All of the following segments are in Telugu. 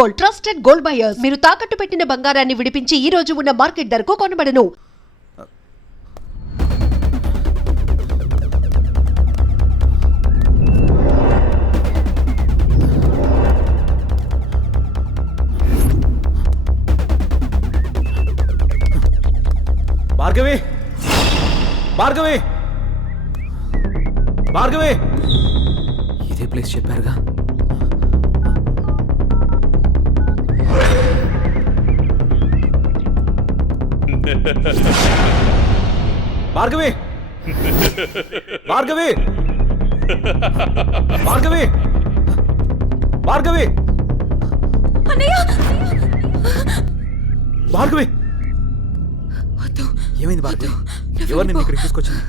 Gold, trusted gold buyers. మీరు తాకట్టు పెట్టిన బంగారాన్ని విడిపించి ఈ రోజు ఉన్న మార్కెట్ ధరకు కొనబడను. భార్గవి, భార్గవి, భార్గవి, ఇదే ప్లేస్ చెప్పారుగా. భార్గవి, భార్గవి, భార్గవి, భార్గవి, భార్గవి, ఏమైంది భార్గవి? ఎవరు నిన్ను ఇక్కడికి తీసుకొచ్చింది?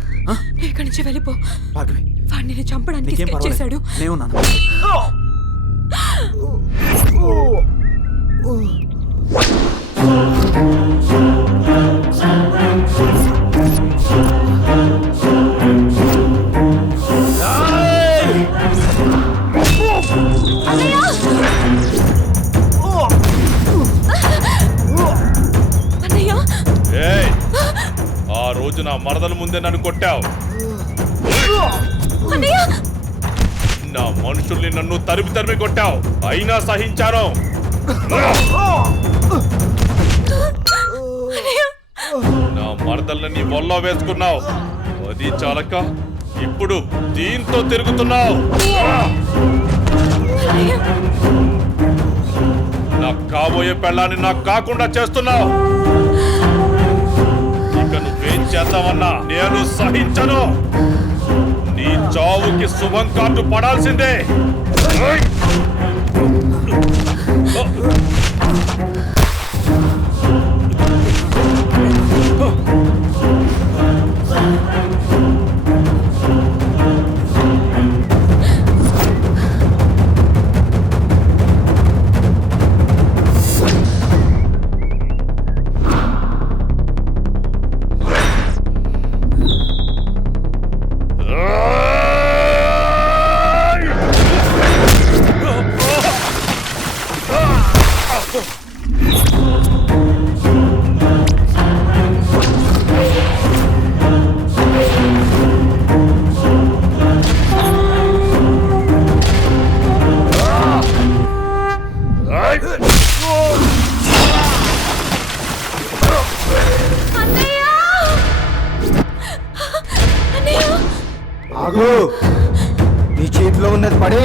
ఇక్కడి నుంచి వెళ్ళిపో భార్గవి. వాడిని నేను చంపడానికి స్కెచ్ చేశాడు. నేనున్నాను. ఆ రోజు నా మరదల ముందే నన్ను కొట్టావు. నా మనుషుల్ని నన్ను తరిమి తరిమి కొట్టావు, అయినా సహించాను. నా మరదల్ని నీ వల్ల వేసుకున్నావు, అది చాలక ఇప్పుడు దీంతో తిరుగుతున్నావు. నాకు కాబోయే పెళ్ళాన్ని నాకు కాకుండా చేస్తున్నావు. ఇక నువ్వేం చేద్దామన్నా నేను సహించను. నీ చావుకి శుభం కార్డు పడాల్సిందే. ఆగు, నీ చేతిలో ఉన్నది పడే.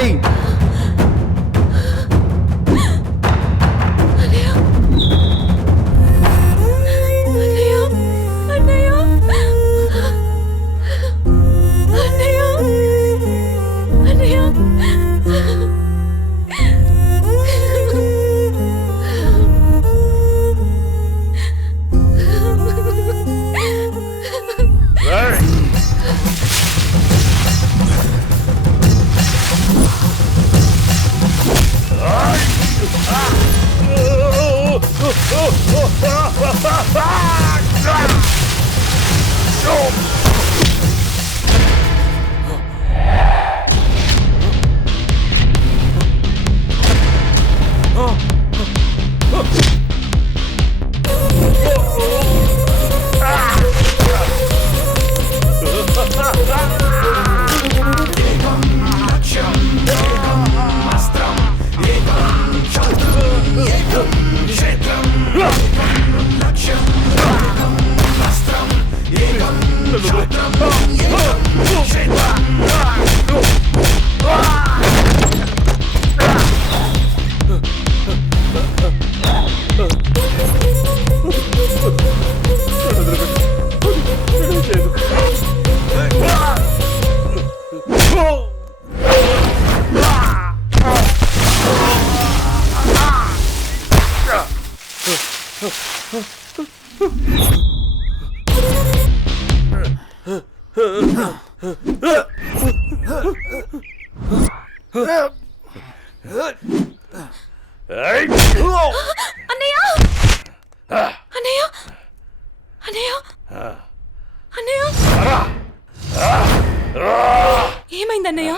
ఏమైంది అన్నయ్య?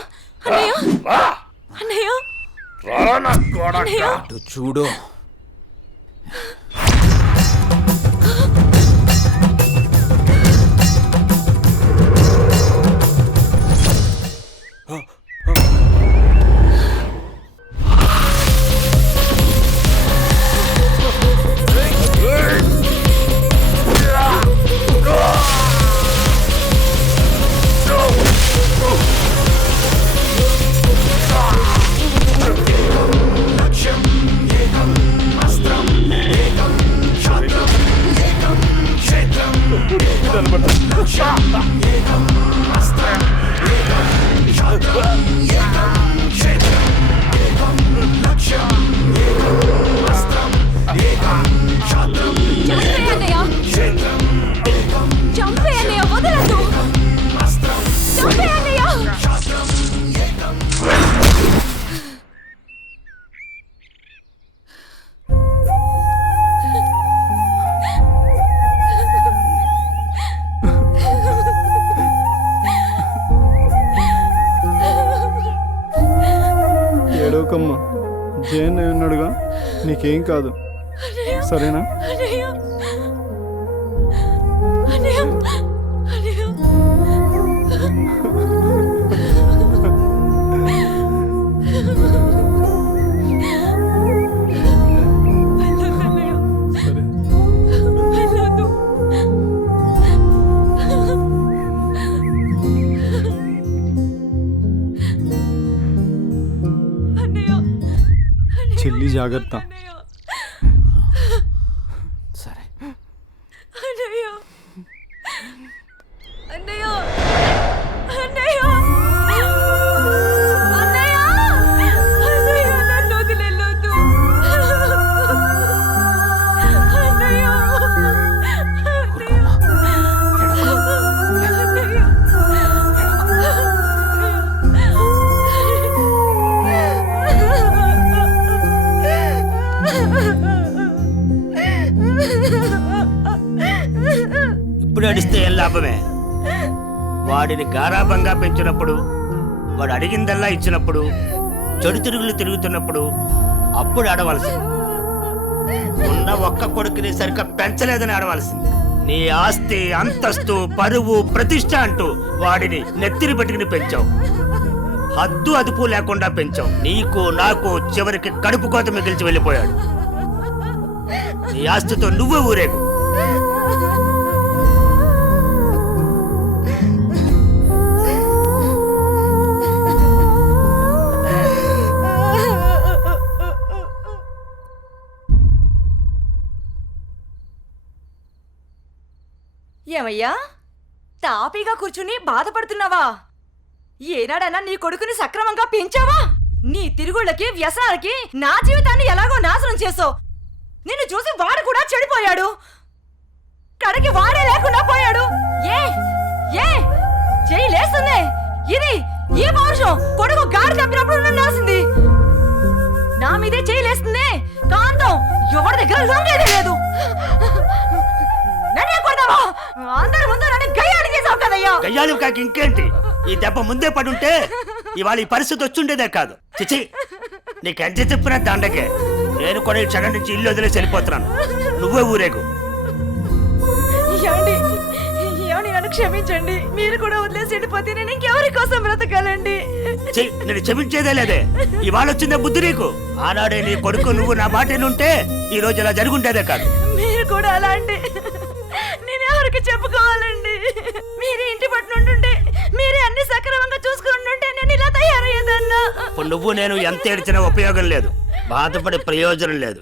అన్నయ్య అన్నయ్య రానా కొడక అటు చూడు. చంపేయన్నయ్య, వదలొద్దు. చంపేయన్నయ్య. ఏడవకమ్మా, జయన్ ఉన్నాడుగా, నీకేం కాదు, సరేనా? అన్నయ్య. అన్నయ్య. అన్నయ్య. వెళ్ళొద్దన్నయ్య. సరే. వెళ్ళొద్దు. అన్నయ్య. చెల్లి జాగ్రత్త. అన్నయ్య. సరే. అన్నయ్య. అన్నయ్య. అన్నయ్య. అన్నయ్య. అన్నయ్య, నన్ను వదిలేయొద్దు. అన్నయ్య. ఇప్పుడు అడిస్తే ఏం లాభమే? వాడిని గారాబంగా పెంచినప్పుడు, వాడు అడిగిందల్లా ఇచ్చినప్పుడు, చెడు తిరుగులు తిరుగుతున్నప్పుడు అప్పుడు ఆడవలసింది. ఉన్న ఒక్క కొడుకుని సరిగ్గా పెంచలేదని ఆడవలసింది. నీ ఆస్తి, అంతస్తు, పరువు, ప్రతిష్ట అంటూ వాడిని నెత్తిని పెట్టుకుని పెంచావు. హద్దు అదుపు లేకుండా పెంచావు. నీకు నాకు చివరికి కడుపు కోత మిగిల్చి వెళ్ళిపోయాడు. నీ ఆస్తితో నువ్వే ఊరేగు. ఏమయ్యా, తాపీగా కూర్చుని బాధపడుతున్నావా? ఏనాడన్నా నీ కొడుకుని సక్రమంగా పెంచావా? నీ తిరుగుళ్ళకి, వ్యసనాలకి నా జీవితాన్ని ఎలాగో నాశనం చేసావు. నిన్ను చూసి వాడు కూడా చెడిపోయాడు. కడకి వాడే లేకుండా పోయాడు. ఏ ఏ చెయ్యి లేస్తుందే. ఇది ఈ పౌరుషం కొడుకు గాడి తప్పినప్పుడు ఉండాల్సింది. నా మీదే చెయ్యి లేస్తుంది. కాంతం ఎవరి దగ్గర లొంగేదే లేదు. నన్నే కొడతావా? అందరి ముందు నన్ను గయ్యాడి చేసావు కదయ్యా. గయ్యాలు కాక ఇంకేంటి? ఈ దెబ్బ ముందే పడుంటే ఇవాళ ఈ పరిస్థితి వచ్చుండేదే కాదు. చిచి, నీకెంత చెప్పినా దండకే. నేను కూడా ఈ క్షణం నుంచి ఇల్లు వదిలేసి వెళ్ళిపోతున్నాను. నువ్వే ఊరేగు. ఏమండి, ఏమండి, నన్ను క్షమించండి. మీరు కూడా వదిలేసి వెళ్ళిపోతే నేను ఇంకెవరి కోసం బ్రతకాలండి? నేను క్షమించేదే లేదే. ఇవాళ వచ్చిందే బుద్ధి నీకు. ఆనాడే నీ కొడుకు నువ్వు నా మాట ఉంటే ఈ రోజు ఇలా జరుగుంటేదే కాదు. మీరు కూడా అలా అంటే నేను ఎవరికి చెప్పుకోవాలండి? మీరే ఇంటి పట్టునుంటుంటే, మీరే అన్ని సక్రమంగా చూసుకుంటుంటే నేను ఇలా తయారయ్యేదన్నా. ఇప్పుడు నువ్వు నేను ఎంత ఏడ్చినా ఉపయోగం లేదు. బాధపడే ప్రయోజనం లేదు.